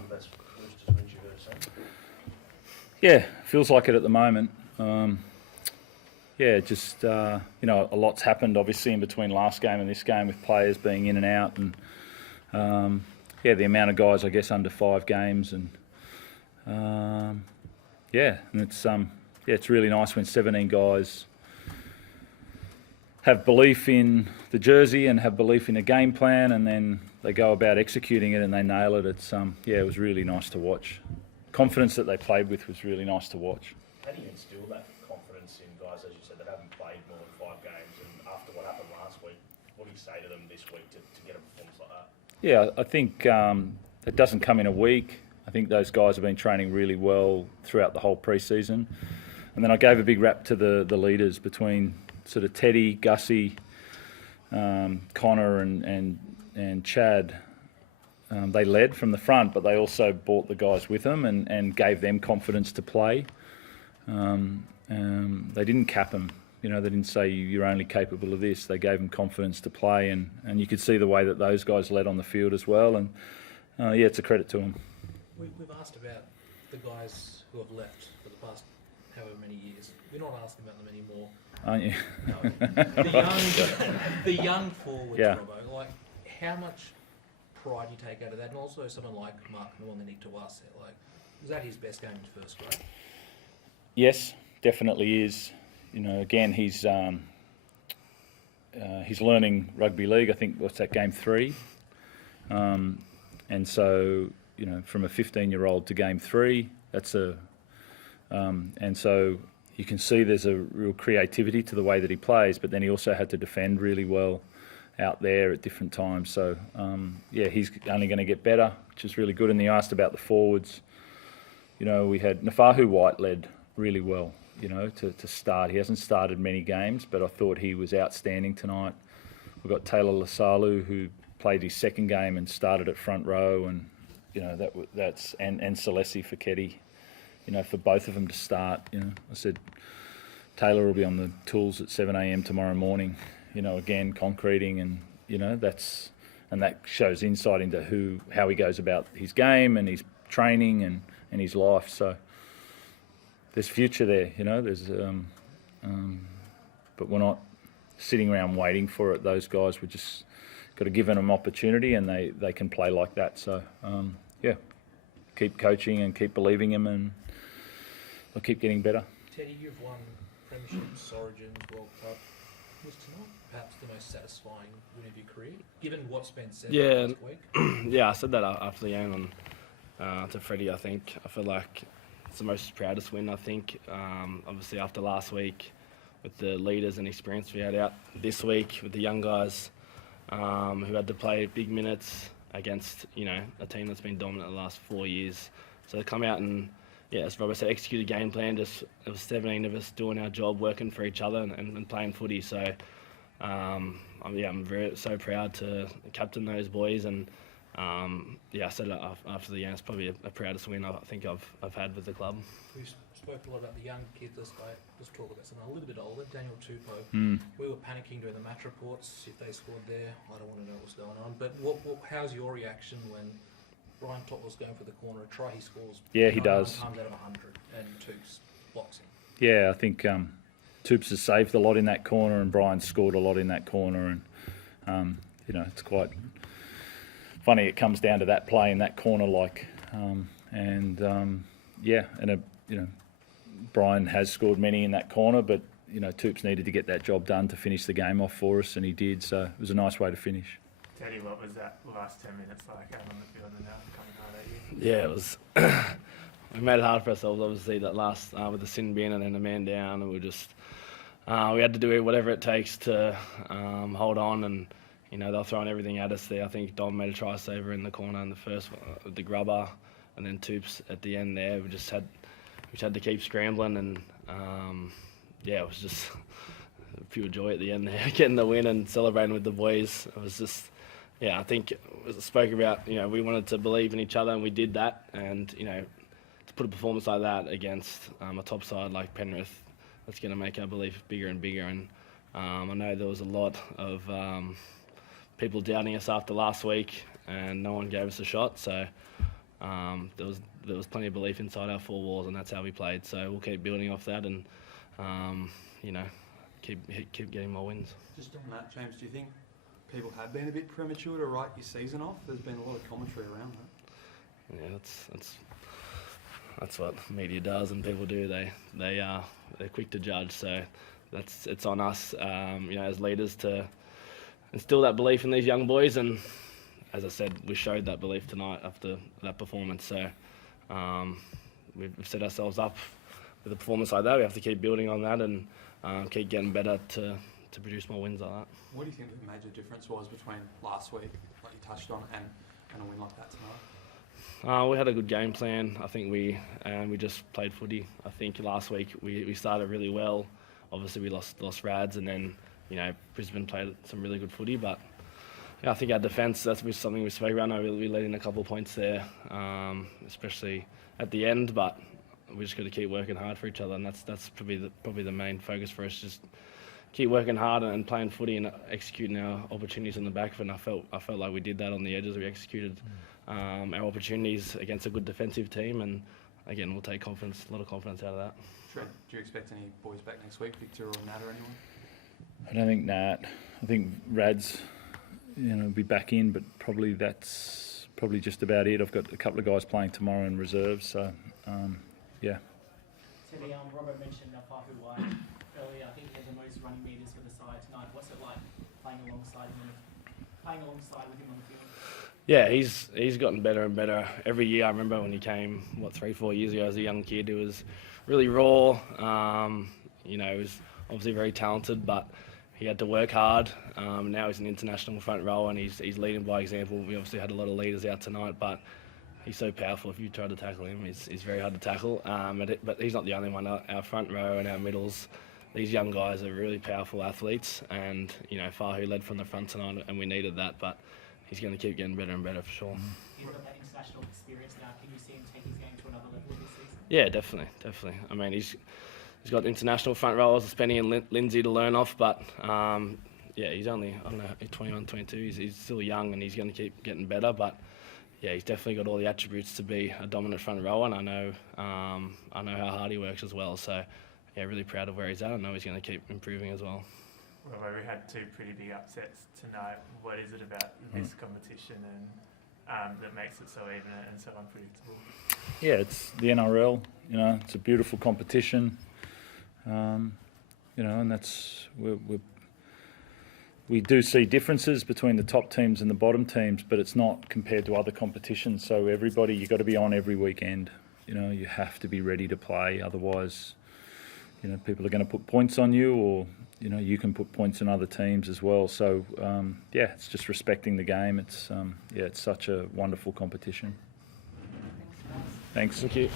one of the best Roosters wins you've ever seen? Yeah, feels like it at the moment. Just a lot's happened obviously in between last game and this game with players being in and out, and the amount of guys I guess under 5 games, and it's really nice when 17 guys have belief in the jersey and have belief in the game plan, and then they go about executing it and they nail it. It's it was really nice to watch. Confidence that they played with was really nice to watch. How do you instill that confidence in guys, as you said, that haven't played more than 5 games, and after what happened last week, what do you say to them this week to get a performance like that? Yeah, I think it doesn't come in a week. I think those guys have been training really well throughout the whole pre-season. And then I gave a big rap to the leaders between sort of Teddy, Gussie, Connor and Chad. They led from the front, but they also brought the guys with them and gave them confidence to play. They didn't cap them. They didn't say you're only capable of this. They gave them confidence to play, and you could see the way that those guys led on the field as well. And it's a credit to them. We've asked about the guys who have left for the past however many years. We're not asking about them anymore. Aren't you? No. The young forwards, Yeah. Robbo, like how much pride you take out of that, and also someone like Mark Nwangani to us, like, was that his best game in first grade? Yes, definitely is. Again, he's learning rugby league. I think what's that, game 3, and so from a 15-year-old to game 3, that's and so you can see there's a real creativity to the way that he plays. But then he also had to defend really well out there at different times. So he's only going to get better, which is really good. And you asked about the forwards. We had Nafahu White led really well, to start. He hasn't started many games, but I thought he was outstanding tonight. We've got Taylor Lasalu, who played his second game and started at front row, and that's and Celesi for Keddy, for both of them to start. I said Taylor will be on the tools at 7 a.m. tomorrow morning, again concreting, and that shows insight into how he goes about his game and his training and his life. So there's future there, there's but we're not sitting around waiting for it. Those guys, we just got to give them opportunity, and they can play like that. So keep coaching and keep believing them, and they'll keep getting better. Teddy, you've won premierships, Origins, World Cup. Was tonight perhaps the most satisfying win of your career, given what's been said last week? Yeah, I said that after the game to Freddie. I think I feel like it's the most proudest win. I think obviously after last week with the leaders and experience we had out this week with the young guys who had to play big minutes against a team that's been dominant the last 4 years. So to come out and as Robbo said, execute a game plan. Just it was 17 of us doing our job, working for each other and playing footy. So I'm so proud to captain those boys, and I said it after the game, it's probably the proudest win I think I've had with the club. We spoke a lot about the young kids this day. Let's talk about someone a little bit older, Daniel Tupou. We were panicking during the match reports if they scored there. I don't want to know what's going on. But how's your reaction when Brian Tottler's going for the corner, a try he scores? Yeah, he does. Times out of 100, and Tupes blocks him. Yeah, I think Tupes has saved a lot in that corner, and Brian scored a lot in that corner, and it's quite funny. It comes down to that play in that corner, Brian has scored many in that corner, but Tupes needed to get that job done to finish the game off for us, and he did. So it was a nice way to finish. Teddy, what was that last 10 minutes like out on the field and coming hard at you? Yeah, it was. We made it hard for ourselves, obviously, that last with the sin bin and then a man down, and we had to do whatever it takes to hold on, and they were throwing everything at us there. I think Dom made a try saver in the corner in the first one, with the grubber, and then Tupes at the end there. We just had to keep scrambling, and it was just pure joy at the end there, getting the win and celebrating with the boys. It was just. Yeah, I think as I spoke about, we wanted to believe in each other, and we did that. And, to put a performance like that against a top side like Penrith, that's going to make our belief bigger and bigger. And I know there was a lot of people doubting us after last week, and no one gave us a shot. So there was plenty of belief inside our four walls, and that's how we played. So we'll keep building off that, and you know, keep getting more wins. Just on that, James, do you think people have been a bit premature to write your season off? There's been a lot of commentary around that. Yeah, that's what media does, and people do. They're quick to judge. So it's on us, you know, as leaders to instill that belief in these young boys. And as I said, we showed that belief tonight after that performance. So we've set ourselves up with a performance like that. We have to keep building on that and keep getting better to produce more wins like that. What do you think the major difference was between last week, like you touched on, and a win like that tonight? We had a good game plan. I think we just played footy. I think last week we started really well. Obviously we lost Rads, and then, you know, Brisbane played some really good footy. But yeah, I think our defence, that's something we spoke about. I know we led in a couple of points there, especially at the end. But we just got to keep working hard for each other, and that's probably the main focus for us. Just keep working hard and playing footy and executing our opportunities in the back. And I felt like we did that on the edges. We executed our opportunities against a good defensive team, and again, we'll take a lot of confidence out of that. Trent, do you expect any boys back next week, Victor or Nat or anyone? I don't think Nat. I think Rad's, you know, be back in, but that's just about it. I've got a couple of guys playing tomorrow in reserves, so yeah. Teddy, Robbo mentioned Fahu White earlier. I think he had the most running metres for the side tonight. What's it like playing alongside with him on the field? Yeah, he's gotten better and better every year. I remember when he came, 3-4 years ago as a young kid, he was really raw. You know, he was obviously very talented, but he had to work hard. Now he's an international front rower, and he's leading by example. We obviously had a lot of leaders out tonight, but he's so powerful. If you try to tackle him, he's very hard to tackle. But he's not the only one. Our front row and our middles, these young guys are really powerful athletes. And, you know, Fahu led from the front tonight, and we needed that. But he's going to keep getting better and better for sure. He's got that international experience now. Can you see him take his game to another level this season? Yeah, definitely. I mean, he's got international front rowers, Spenny and Lindsay to learn off. But, yeah, he's only, 21, 22. He's still young, and he's going to keep getting better. But yeah, he's definitely got all the attributes to be a dominant front rower, and I know how hard he works as well. So, yeah, really proud of where he's at. I know he's going to keep improving as well. Well, we had two pretty big upsets tonight. What is it about this competition and that makes it so even and so unpredictable? Yeah, it's the NRL. You know, it's a beautiful competition. You know, and that's we do see differences between the top teams and the bottom teams, but it's not compared to other competitions. So everybody, you've got to be on every weekend. You know, you have to be ready to play. Otherwise, you know, people are going to put points on you, or, you know, you can put points on other teams as well. So, yeah, it's just respecting the game. It's, it's such a wonderful competition. Thanks. Thank you.